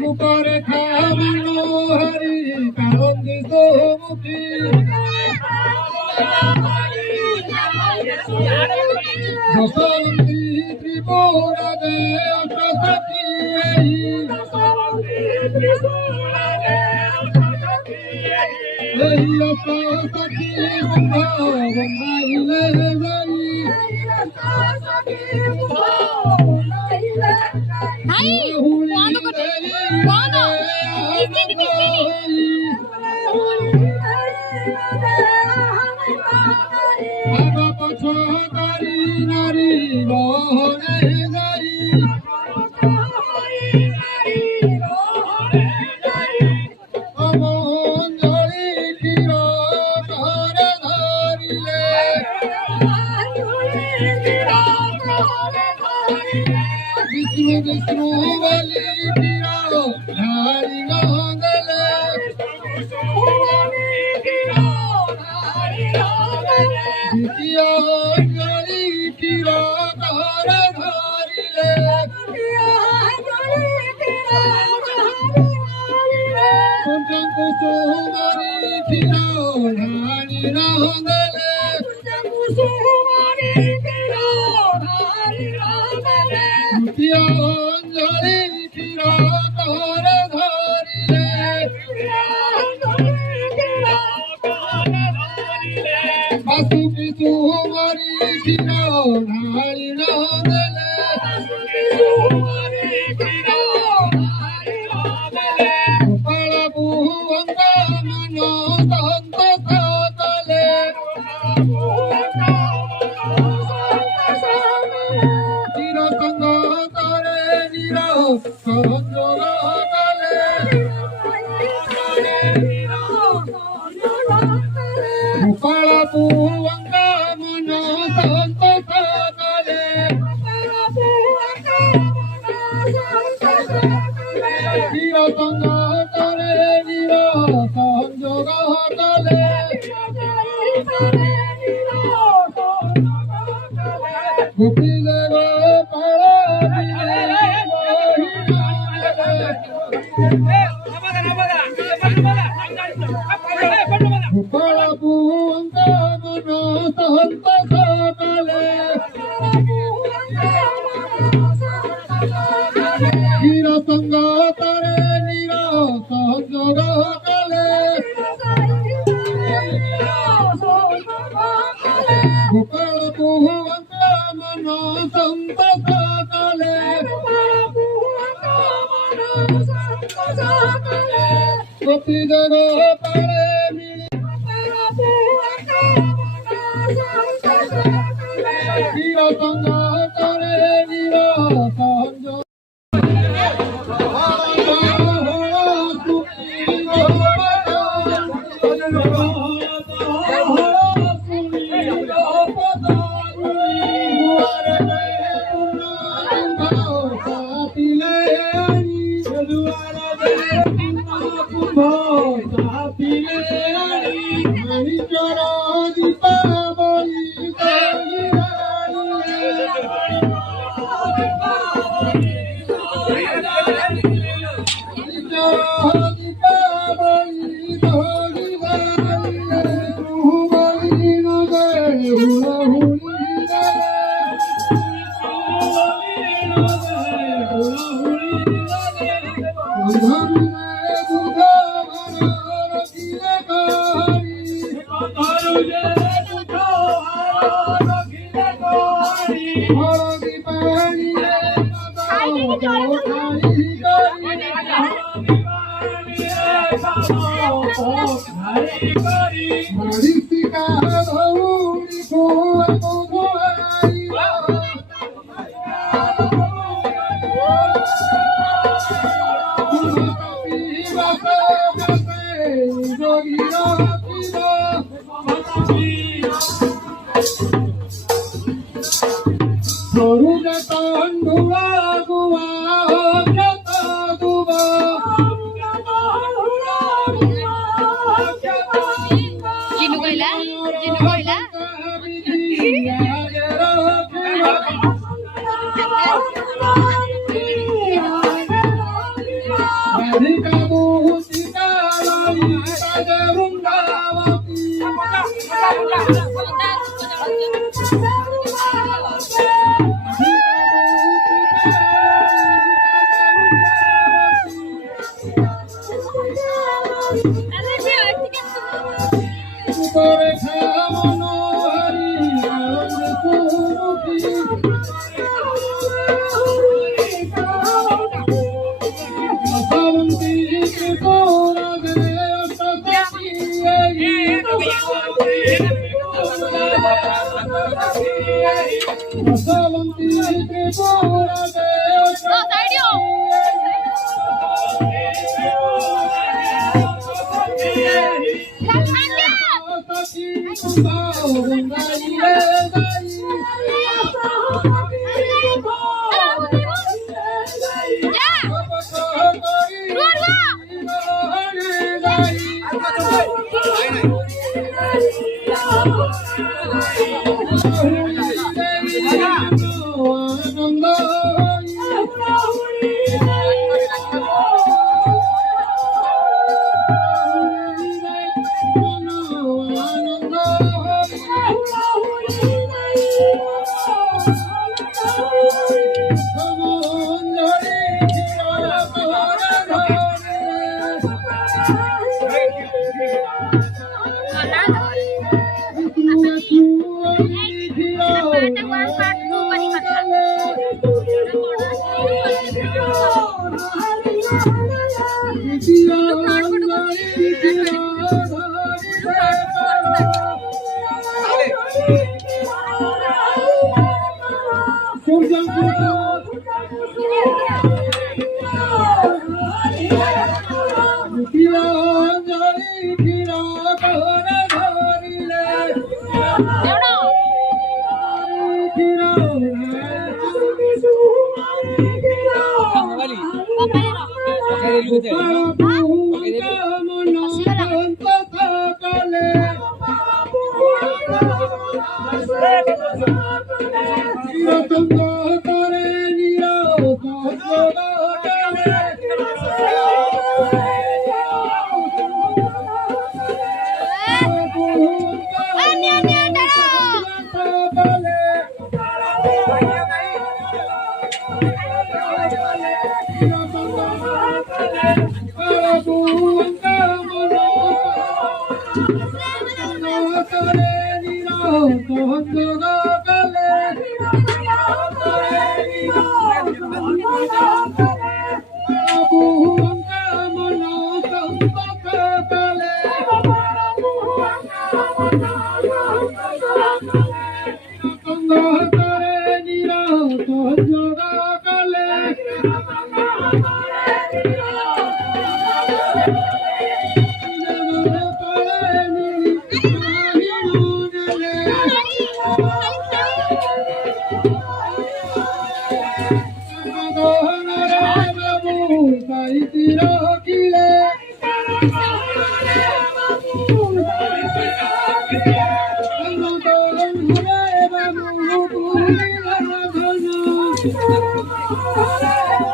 मुखरे खामनो हरि कांदी सोमुखी बसंती त्रिपुरा दे अष्टसखी अष्टसखी बंधाइले भाई कौन नारी मोहने गई अमंजलि तीर घर धरिले विष्णु विष्णु बलि तीर धारी गंगले द्वितीय अंजलि तीर घर धरिले पंचम कुसुमारी तीर धारी गंगले तृतीय अंजलि तीर घर धरिले बासुकी सुमारी तीर धारी गंगले गोपाल भुवंग मन संत सकले तीर संग करे नीर संजोग कले गोपाल भुवंग मन संत सकले तीर संग करे नीर संजोग कले गोपी गोपाल गोपाल भुवंग मन संत सकले तीर संग करे नीर संजोग कले गोपाल भुवंग मन संत सकले गोपी गोपाल तीर संग करे नीर संजोग Hare गरुड तांडुळा गुवा गुवा जिनू कोयला राधिका मोहिका राधिका वृंदावती তোরে মনোহরি অমৃতমুখী ভবন্তি ত্রিপুরা দেবী ভবন্তি ত্রিপুরা Thank you.